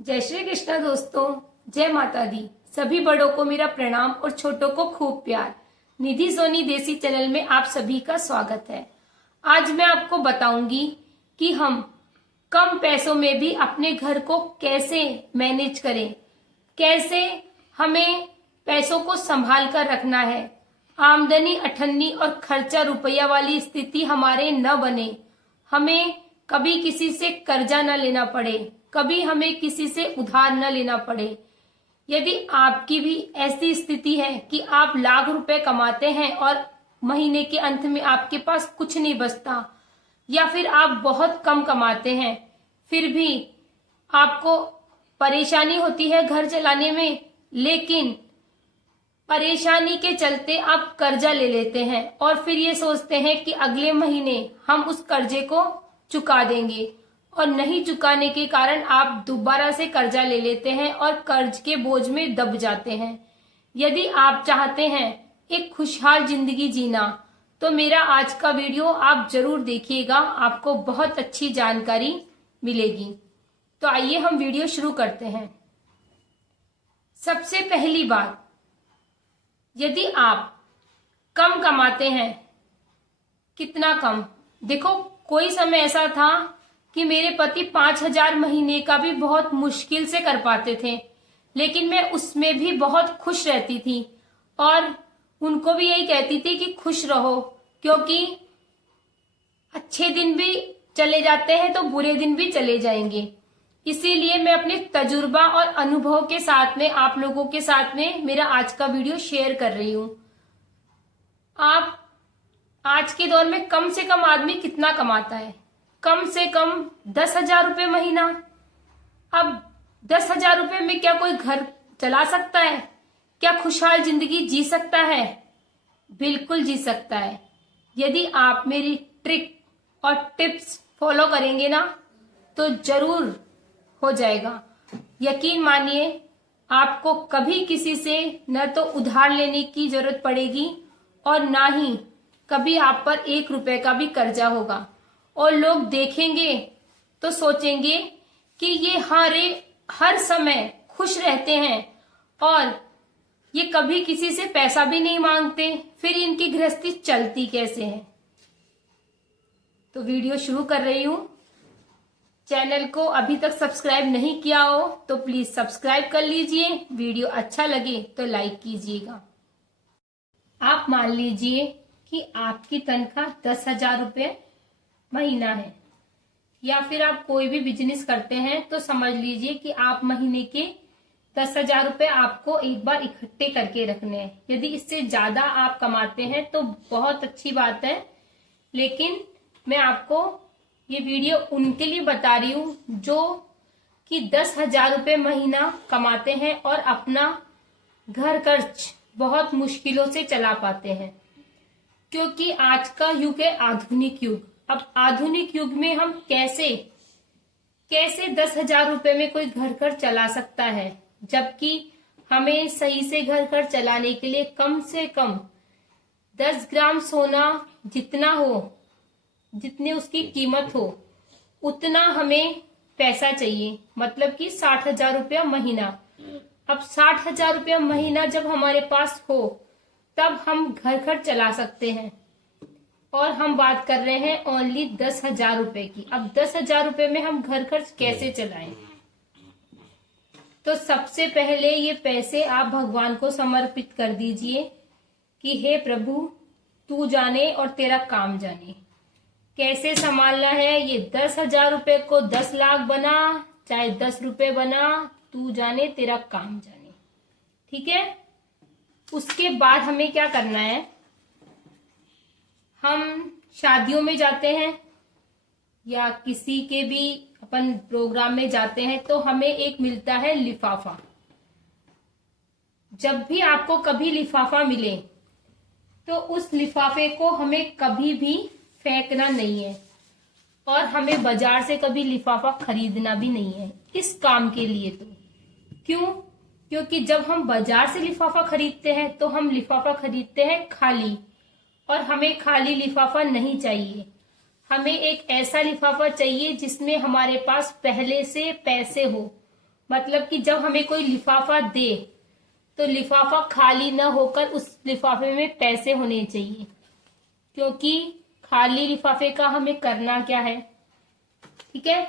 जय श्री कृष्ण दोस्तों, जय माता दी। सभी बड़ों को मेरा प्रणाम और छोटों को खूब प्यार। निधि सोनी देसी चैनल में आप सभी का स्वागत है। आज मैं आपको बताऊंगी कि हम कम पैसों में भी अपने घर को कैसे मैनेज करें, कैसे हमें पैसों को संभाल कर रखना है। आमदनी अठन्नी और खर्चा रुपया वाली स्थिति हमारे न बने। हमें कभी किसी से कर्जा न लेना पड़े, कभी हमें किसी से उधार न लेना पड़े। यदि आपकी भी ऐसी स्थिति है कि आप लाख रुपए कमाते हैं और महीने के अंत में आपके पास कुछ नहीं बचता, या फिर आप बहुत कम कमाते हैं फिर भी आपको परेशानी होती है घर चलाने में, लेकिन परेशानी के चलते आप कर्जा ले लेते हैं और फिर ये सोचते हैं कि अगले महीने हम उस कर्जे को चुका देंगे, और नहीं चुकाने के कारण आप दोबारा से कर्जा ले लेते हैं और कर्ज के बोझ में दब जाते हैं। यदि आप चाहते हैं एक खुशहाल जिंदगी जीना तो मेरा आज का वीडियो आप जरूर देखिएगा, आपको बहुत अच्छी जानकारी मिलेगी। तो आइए हम वीडियो शुरू करते हैं। सबसे पहली बात, यदि आप कम कमाते हैं, कितना कम, देखो कोई समय ऐसा था कि मेरे पति 5,000 महीने का भी बहुत मुश्किल से कर पाते थे, लेकिन मैं उसमें भी बहुत खुश रहती थी और उनको भी यही कहती थी कि खुश रहो, क्योंकि अच्छे दिन भी चले जाते हैं तो बुरे दिन भी चले जाएंगे। इसीलिए मैं अपने तजुर्बा और अनुभव के साथ में आप लोगों के साथ में मेरा आज का वीडियो शेयर कर रही हूं। आप आज के दौर में कम से कम आदमी कितना कमाता है? कम से कम 10,000 रुपये महीना। अब 10,000 रुपये में क्या कोई घर चला सकता है? क्या खुशहाल जिंदगी जी सकता है? बिल्कुल जी सकता है। यदि आप मेरी ट्रिक और टिप्स फॉलो करेंगे ना तो जरूर हो जाएगा। यकीन मानिए, आपको कभी किसी से न तो उधार लेने की जरूरत पड़ेगी और ना ही कभी आप पर 1 रुपए का भी कर्जा होगा। और लोग देखेंगे तो सोचेंगे कि ये हर समय खुश रहते हैं और ये कभी किसी से पैसा भी नहीं मांगते, फिर इनकी गृहस्थी चलती कैसे है। तो वीडियो शुरू कर रही हूं। चैनल को अभी तक सब्सक्राइब नहीं किया हो तो प्लीज सब्सक्राइब कर लीजिए। वीडियो अच्छा लगे तो लाइक कीजिएगा। आप मान लीजिए कि आपकी तनख्वाह 10,000 रुपये महीना है, या फिर आप कोई भी बिजनेस करते हैं तो समझ लीजिए कि आप महीने के 10,000 रुपये आपको एक बार इकट्ठे करके रखने हैं। यदि इससे ज्यादा आप कमाते हैं तो बहुत अच्छी बात है, लेकिन मैं आपको ये वीडियो उनके लिए बता रही हूँ जो कि 10,000 रुपये महीना कमाते हैं और अपना घर खर्च बहुत मुश्किलों से चला पाते हैं। क्योंकि आज का युग है आधुनिक युग। अब आधुनिक युग में हम कैसे 10,000 रुपए में कोई घर खर्च चला सकता है, जबकि हमें सही से घर खर्च चलाने के लिए कम से कम 10 ग्राम सोना जितना हो, जितनी उसकी कीमत हो, उतना हमें पैसा चाहिए, मतलब कि 60,000 रुपया महीना। अब 60,000 रुपया महीना जब हमारे पास हो तब हम घर खर्च चला सकते हैं, और हम बात कर रहे हैं ओनली 10,000 रुपए की। अब 10,000 रुपए में हम घर खर्च कैसे चलाएं? तो सबसे पहले ये पैसे आप भगवान को समर्पित कर दीजिए कि हे प्रभु, तू जाने और तेरा काम जाने। कैसे संभालना है ये 10,000 रुपए को 10 लाख बना, चाहे 10 रुपए बना, तू जाने तेरा काम जाने। ठीक है। उसके बाद हमें क्या करना है? हम शादियों में जाते हैं या किसी के भी अपन प्रोग्राम में जाते हैं तो हमें एक मिलता है लिफाफा। जब भी आपको कभी लिफाफा मिले तो उस लिफाफे को हमें कभी भी फेंकना नहीं है, और हमें बाजार से कभी लिफाफा खरीदना भी नहीं है इस काम के लिए। तो क्यों? क्योंकि जब हम बाजार से लिफाफा खरीदते हैं तो हम लिफाफा खरीदते हैं खाली, और हमें खाली लिफाफा नहीं चाहिए। हमें एक ऐसा लिफाफा चाहिए जिसमें हमारे पास पहले से पैसे हो, मतलब कि जब हमें कोई लिफाफा दे तो लिफाफा खाली न होकर उस लिफाफे में पैसे होने चाहिए, क्योंकि खाली लिफाफे का हमें करना क्या है। ठीक है,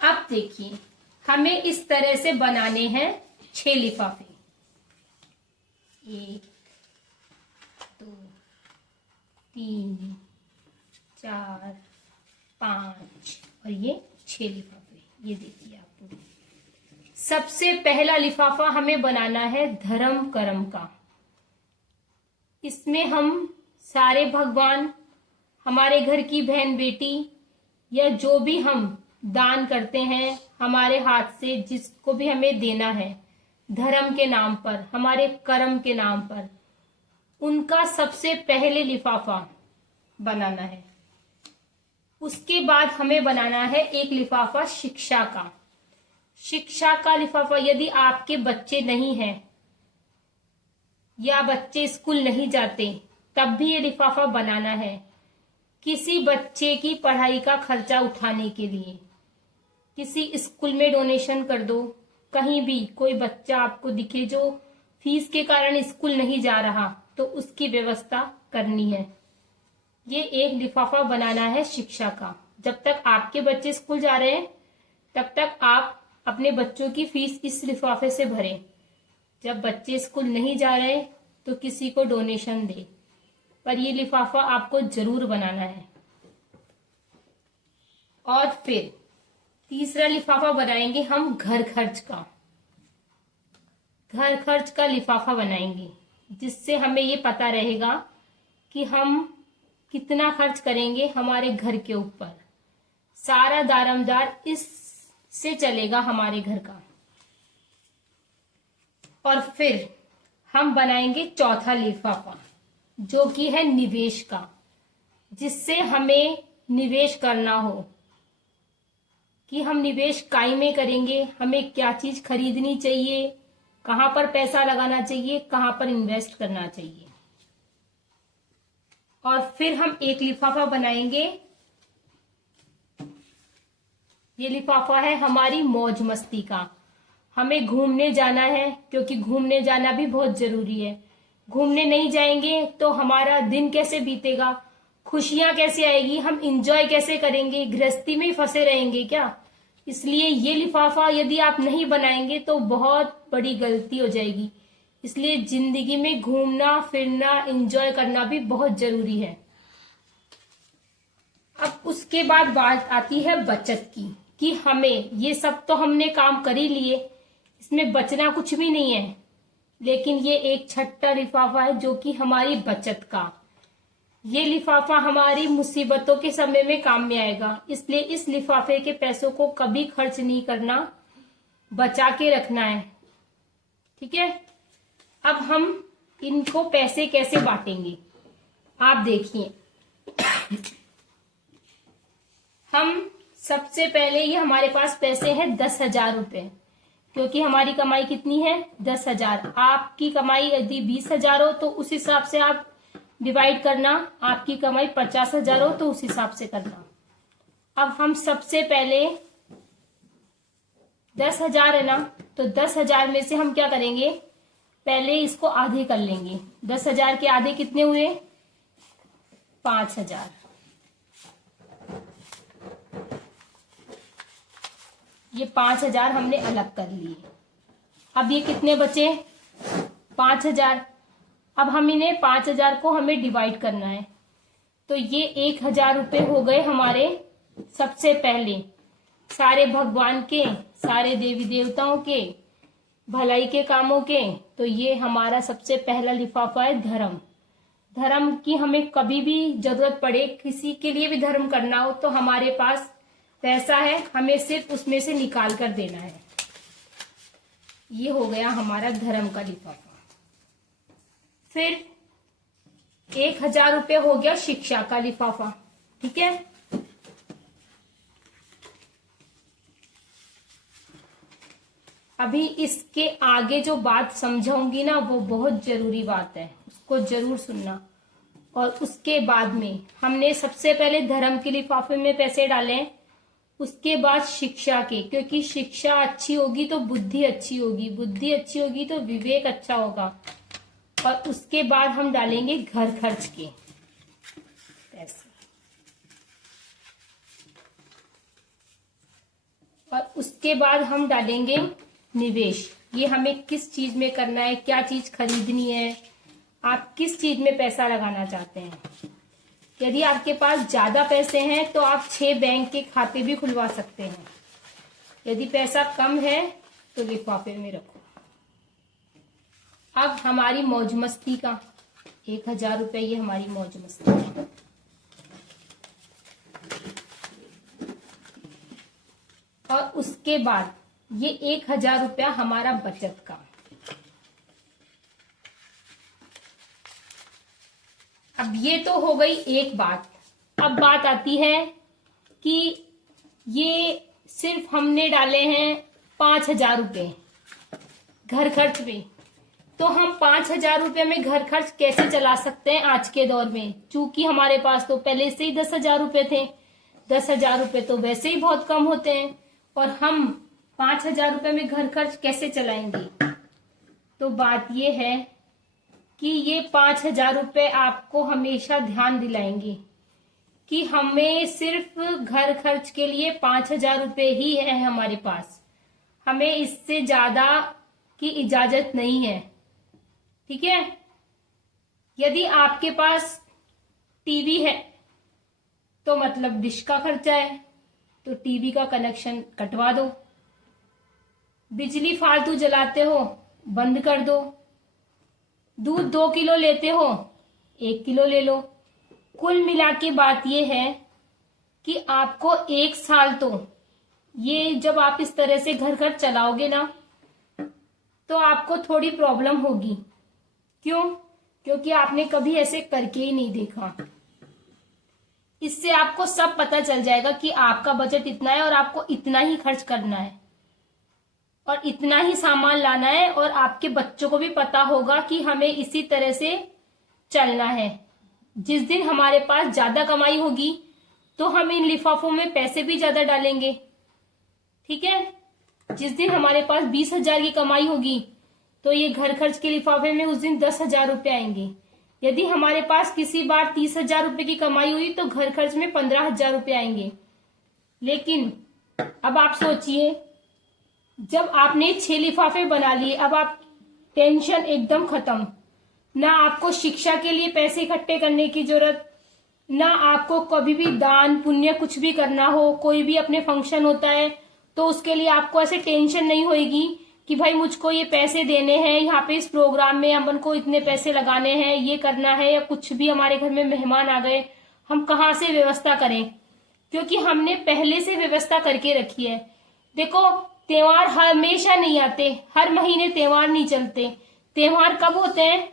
अब देखिए हमें इस तरह से बनाने हैं 6 लिफाफे। 1 2 3 4 5 और ये 6 लिफाफे। ये देखिए आपको सबसे पहला लिफाफा हमें बनाना है धर्म कर्म का। इसमें हम सारे भगवान, हमारे घर की बहन बेटी या जो भी हम दान करते हैं हमारे हाथ से, जिसको भी हमें देना है धर्म के नाम पर, हमारे कर्म के नाम पर, उनका सबसे पहले लिफाफा बनाना है। उसके बाद हमें बनाना है एक लिफाफा शिक्षा का। शिक्षा का लिफाफा, यदि आपके बच्चे नहीं हैं या बच्चे स्कूल नहीं जाते तब भी ये लिफाफा बनाना है, किसी बच्चे की पढ़ाई का खर्चा उठाने के लिए। किसी स्कूल में डोनेशन कर दो, कहीं भी कोई बच्चा आपको दिखे जो फीस के कारण स्कूल नहीं जा रहा, तो उसकी व्यवस्था करनी है। ये एक लिफाफा बनाना है शिक्षा का। जब तक आपके बच्चे स्कूल जा रहे हैं तब तक आप अपने बच्चों की फीस इस लिफाफे से भरें। जब बच्चे स्कूल नहीं जा रहे तो किसी को डोनेशन दे, पर ये लिफाफा आपको जरूर बनाना है। और फिर तीसरा लिफाफा बनाएंगे हम घर खर्च का। घर खर्च का लिफाफा बनाएंगे जिससे हमें ये पता रहेगा कि हम कितना खर्च करेंगे हमारे घर के ऊपर। सारा दारोमदार इससे चलेगा हमारे घर का। और फिर हम बनाएंगे चौथा लिफाफा जो कि है निवेश का, जिससे हमें निवेश करना हो कि हम निवेश काई में करेंगे, हमें क्या चीज खरीदनी चाहिए, कहां पर पैसा लगाना चाहिए, कहां पर इन्वेस्ट करना चाहिए। और फिर हम एक लिफाफा बनाएंगे, ये लिफाफा है हमारी मौज मस्ती का। हमें घूमने जाना है, क्योंकि घूमने जाना भी बहुत जरूरी है। घूमने नहीं जाएंगे तो हमारा दिन कैसे बीतेगा, खुशियां कैसे आएगी, हम इंजॉय कैसे करेंगे, गृहस्थी में ही फंसे रहेंगे क्या। इसलिए ये लिफाफा यदि आप नहीं बनाएंगे तो बहुत बड़ी गलती हो जाएगी। इसलिए जिंदगी में घूमना फिरना इंजॉय करना भी बहुत जरूरी है। अब उसके बाद बात आती है बचत की, कि हमें ये सब तो हमने काम कर ही लिए, इसमें बचना कुछ भी नहीं है। लेकिन ये एक छठा लिफाफा है जो कि हमारी बचत का। ये लिफाफा हमारी मुसीबतों के समय में काम में आएगा। इसलिए इस लिफाफे के पैसों को कभी खर्च नहीं करना, बचा के रखना है। ठीक है, अब हम इनको पैसे कैसे बांटेंगे आप देखिए। हम सबसे पहले ये हमारे पास पैसे हैं 10,000 रुपए, क्योंकि हमारी कमाई कितनी है 10,000। आपकी कमाई यदि 20,000 हो तो उस हिसाब से आप डिवाइड करना, आपकी कमाई 50,000 हो तो उस हिसाब से करना। अब हम सबसे पहले 10,000 है ना, तो 10,000 में से हम क्या करेंगे, पहले इसको आधे कर लेंगे। 10,000 के आधे कितने हुए 5,000। ये 5,000 हमने अलग कर लिए। अब ये कितने बचे 5,000। अब हम इन्हें 5,000 को हमें डिवाइड करना है, तो ये 1,000 रुपए हो गए हमारे सबसे पहले सारे भगवान के, सारे देवी देवताओं के, भलाई के कामों के। तो ये हमारा सबसे पहला लिफाफा है धर्म। धर्म की हमें कभी भी जरूरत पड़े, किसी के लिए भी धर्म करना हो तो हमारे पास पैसा है, हमें सिर्फ उसमें से निकाल कर देना है। ये हो गया हमारा धर्म का लिफाफा। फिर 1,000 रुपये हो गया शिक्षा का लिफाफा। ठीक है, अभी इसके आगे जो बात समझाऊंगी ना वो बहुत जरूरी बात है, उसको जरूर सुनना। और उसके बाद में हमने सबसे पहले धर्म के लिफाफे में पैसे डाले, उसके बाद शिक्षा के, क्योंकि शिक्षा अच्छी होगी तो बुद्धि अच्छी होगी, बुद्धि अच्छी होगी तो विवेक अच्छा होगा। और उसके बाद हम डालेंगे घर खर्च के पैसे, और उसके बाद हम डालेंगे निवेश। ये हमें किस चीज में करना है, क्या चीज खरीदनी है, आप किस चीज में पैसा लगाना चाहते हैं। यदि आपके पास ज्यादा पैसे हैं तो आप 6 बैंक के खाते भी खुलवा सकते हैं। यदि पैसा कम है तो लिफाफे में रखो। अब हमारी मौज मस्ती का 1000 रुपये, ये हमारी मौज मस्ती है। और उसके बाद ये 1000 रुपया हमारा बचत का। अब ये तो हो गई एक बात। अब बात आती है कि ये सिर्फ हमने डाले हैं 5000 रुपये घर खर्च पे, तो हम 5000 रुपये में घर खर्च कैसे चला सकते हैं आज के दौर में, चूंकि हमारे पास तो पहले से ही 10,000 रुपये थे। 10,000 रुपये तो वैसे ही बहुत कम होते हैं, और हम 5000 रुपये में घर खर्च कैसे चलाएंगे। तो बात ये है कि ये 5000 रुपये आपको हमेशा ध्यान दिलाएंगे कि हमें सिर्फ घर खर्च के लिए 5000 रुपये ही है हमारे पास, हमें इससे ज्यादा की इजाजत नहीं है। ठीक है। यदि आपके पास टीवी है तो मतलब डिश का खर्चा है, तो टीवी का कनेक्शन कटवा दो। बिजली फालतू जलाते हो, बंद कर दो। दूध 2 किलो लेते हो, 1 किलो ले लो। कुल मिला के बात यह है कि आपको 1 साल तो ये जब आप इस तरह से घर घर चलाओगे ना, तो आपको थोड़ी प्रॉब्लम होगी। क्यों? क्योंकि आपने कभी ऐसे करके ही नहीं देखा। इससे आपको सब पता चल जाएगा कि आपका बजट इतना है और आपको इतना ही खर्च करना है और इतना ही सामान लाना है, और आपके बच्चों को भी पता होगा कि हमें इसी तरह से चलना है। जिस दिन हमारे पास ज्यादा कमाई होगी तो हम इन लिफाफों में पैसे भी ज्यादा डालेंगे। ठीक है। जिस दिन हमारे पास 20,000 की कमाई होगी तो ये घर खर्च के लिफाफे में उस दिन 10,000 रुपये आएंगे। यदि हमारे पास किसी बार 30,000 रुपये की कमाई हुई तो घर खर्च में 15,000 रुपये आएंगे। लेकिन अब आप सोचिए, जब आपने 6 लिफाफे बना लिए, अब आप टेंशन एकदम खत्म। ना आपको शिक्षा के लिए पैसे इकट्ठे करने की जरूरत, ना आपको कभी भी दान पुण्य कुछ भी करना हो, कोई भी अपने फंक्शन होता है तो उसके लिए आपको ऐसे टेंशन नहीं होगी कि भाई मुझको ये पैसे देने हैं, यहाँ पे इस प्रोग्राम में अपन को इतने पैसे लगाने हैं, ये करना है, या कुछ भी हमारे घर में मेहमान आ गए, हम कहाँ से व्यवस्था करें, क्योंकि हमने पहले से व्यवस्था करके रखी है। देखो, त्योहार हमेशा नहीं आते, हर महीने त्योहार नहीं चलते। त्योहार कब होते हैं?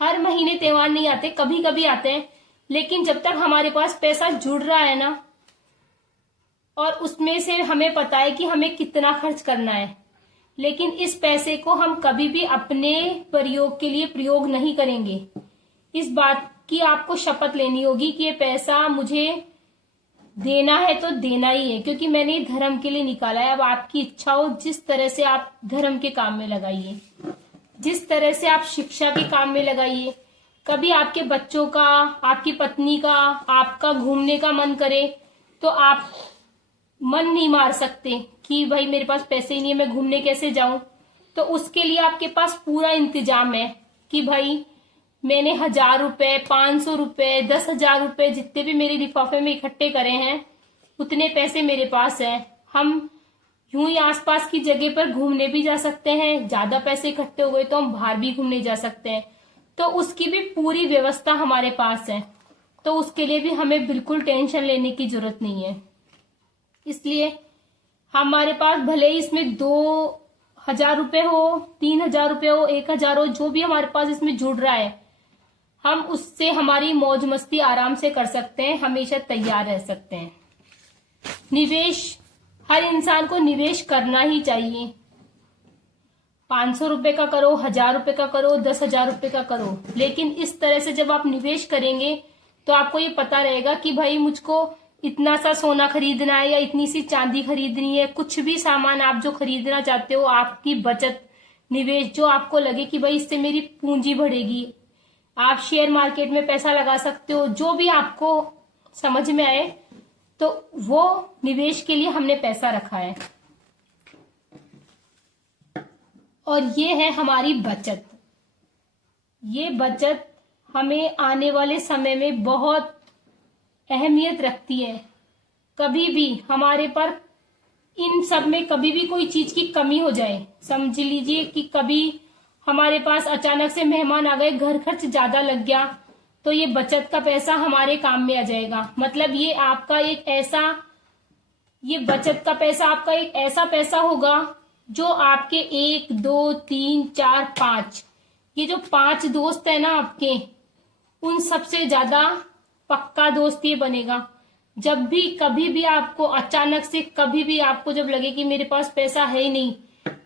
हर महीने त्योहार नहीं आते, कभी कभी आते हैं। लेकिन जब तक हमारे पास पैसा जुड़ रहा है ना, और उसमें से हमें पता है कि हमें कितना खर्च करना है, लेकिन इस पैसे को हम कभी भी अपने प्रयोग के लिए प्रयोग नहीं करेंगे। इस बात की आपको शपथ लेनी होगी कि ये पैसा मुझे देना है तो देना ही है, क्योंकि मैंने ये धर्म के लिए निकाला है। अब आपकी इच्छा हो जिस तरह से आप धर्म के काम में लगाइए, जिस तरह से आप शिक्षा के काम में लगाइए। कभी आपके बच्चों का, आपकी पत्नी का, आपका घूमने का मन करे तो आप मन नहीं मार सकते कि भाई मेरे पास पैसे ही नहीं है, मैं घूमने कैसे जाऊं। तो उसके लिए आपके पास पूरा इंतजाम है कि भाई मैंने 1000 रुपए, 500 रुपए, 10,000 रुपए, जितने भी मेरे लिफाफे में इकट्ठे करे हैं उतने पैसे मेरे पास है। हम यूं ही आसपास की जगह पर घूमने भी जा सकते हैं। ज्यादा पैसे इकट्ठे हो गए तो हम बाहर भी घूमने जा सकते हैं। तो उसकी भी पूरी व्यवस्था हमारे पास है, तो उसके लिए भी हमें बिल्कुल टेंशन लेने की जरूरत नहीं है। इसलिए हमारे पास भले ही इसमें 2,000 रुपए हो, 3,000 रुपए हो, 1,000 हो, जो भी हमारे पास इसमें जुड़ रहा है, हम उससे हमारी मौज मस्ती आराम से कर सकते हैं, हमेशा तैयार रह सकते हैं। निवेश, हर इंसान को निवेश करना ही चाहिए। 500 रुपए का करो, 1000 रुपए का करो, 10,000 रुपए का करो, लेकिन इस तरह से जब आप निवेश करेंगे तो आपको ये पता रहेगा कि भाई मुझको इतना सा सोना खरीदना है या इतनी सी चांदी खरीदनी है, कुछ भी सामान आप जो खरीदना चाहते हो, आपकी बचत निवेश जो आपको लगे कि भाई इससे मेरी पूंजी बढ़ेगी, आप शेयर मार्केट में पैसा लगा सकते हो, जो भी आपको समझ में आए, तो वो निवेश के लिए हमने पैसा रखा है। और ये है हमारी बचत। ये बचत हमें आने वाले समय में बहुत अहमियत रखती है। कभी भी हमारे पर इन सब में कभी भी कोई चीज की कमी हो जाए, समझ लीजिए कि कभी हमारे पास अचानक से मेहमान आ गए, घर खर्च ज्यादा लग गया, तो ये बचत का पैसा हमारे काम में आ जाएगा। मतलब ये आपका एक ऐसा, ये बचत का पैसा आपका एक ऐसा पैसा होगा जो आपके 1 2 3 4 5, ये जो 5 दोस्त है ना आपके, उन सबसे ज्यादा पक्का दोस्त ये बनेगा। जब भी कभी भी आपको अचानक से कभी भी आपको जब लगे कि मेरे पास पैसा है ही नहीं,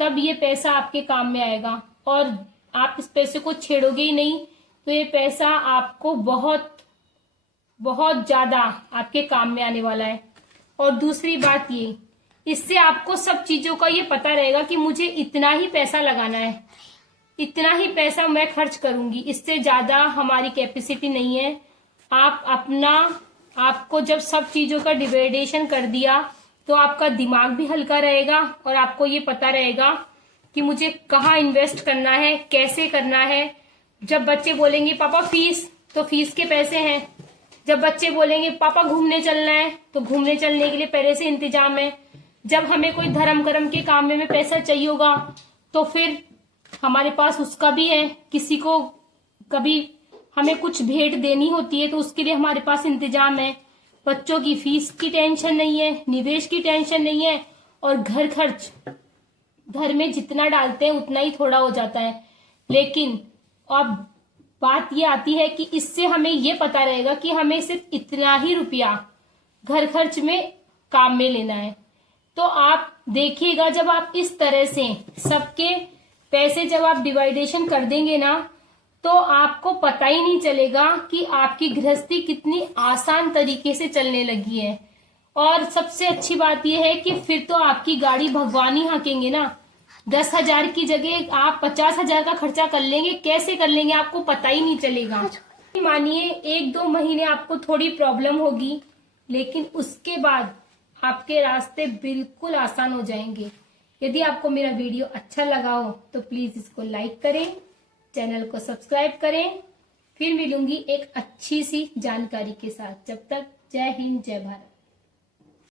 तब ये पैसा आपके काम में आएगा और आप इस पैसे को छेड़ोगे ही नहीं, तो ये पैसा आपको बहुत बहुत ज्यादा आपके काम में आने वाला है। और दूसरी बात ये, इससे आपको सब चीजों का ये पता रहेगा कि मुझे इतना ही पैसा लगाना है, इतना ही पैसा मैं खर्च करूंगी, इससे ज्यादा हमारी कैपेसिटी नहीं है। आप अपना, आपको जब सब चीजों का डिवाइडेशन कर दिया तो आपका दिमाग भी हल्का रहेगा और आपको ये पता रहेगा कि मुझे कहाँ इन्वेस्ट करना है, कैसे करना है। जब बच्चे बोलेंगे पापा फीस, तो फीस के पैसे हैं। जब बच्चे बोलेंगे पापा घूमने चलना है, तो घूमने चलने के लिए पहले से इंतजाम है। जब हमें कोई धर्म कर्म के काम में पैसा चाहिए होगा, तो फिर हमारे पास उसका भी है। किसी को कभी हमें कुछ भेंट देनी होती है, तो उसके लिए हमारे पास इंतजाम है। बच्चों की फीस की टेंशन नहीं है, निवेश की टेंशन नहीं है, और घर खर्च घर में जितना डालते हैं उतना ही थोड़ा हो जाता है। लेकिन अब बात ये आती है कि इससे हमें ये पता रहेगा कि हमें सिर्फ इतना ही रुपया घर खर्च में काम में लेना है। तो आप देखिएगा, जब आप इस तरह से सबके पैसे जब आप डिवाइडेशन कर देंगे ना, तो आपको पता ही नहीं चलेगा कि आपकी गृहस्थी कितनी आसान तरीके से चलने लगी है। और सबसे अच्छी बात यह है कि फिर तो आपकी गाड़ी भगवान ही हाँकेंगे ना। 10,000 की जगह आप 50,000 का खर्चा कर लेंगे, कैसे कर लेंगे आपको पता ही नहीं चलेगा। मानिए 1-2 महीने आपको थोड़ी प्रॉब्लम होगी, लेकिन उसके बाद आपके रास्ते बिल्कुल आसान हो जाएंगे। यदि आपको मेरा वीडियो अच्छा लगा हो तो प्लीज इसको लाइक करें, चैनल को सब्सक्राइब करें। फिर मिलूंगी एक अच्छी सी जानकारी के साथ। जब तक जय हिंद, जय भारत।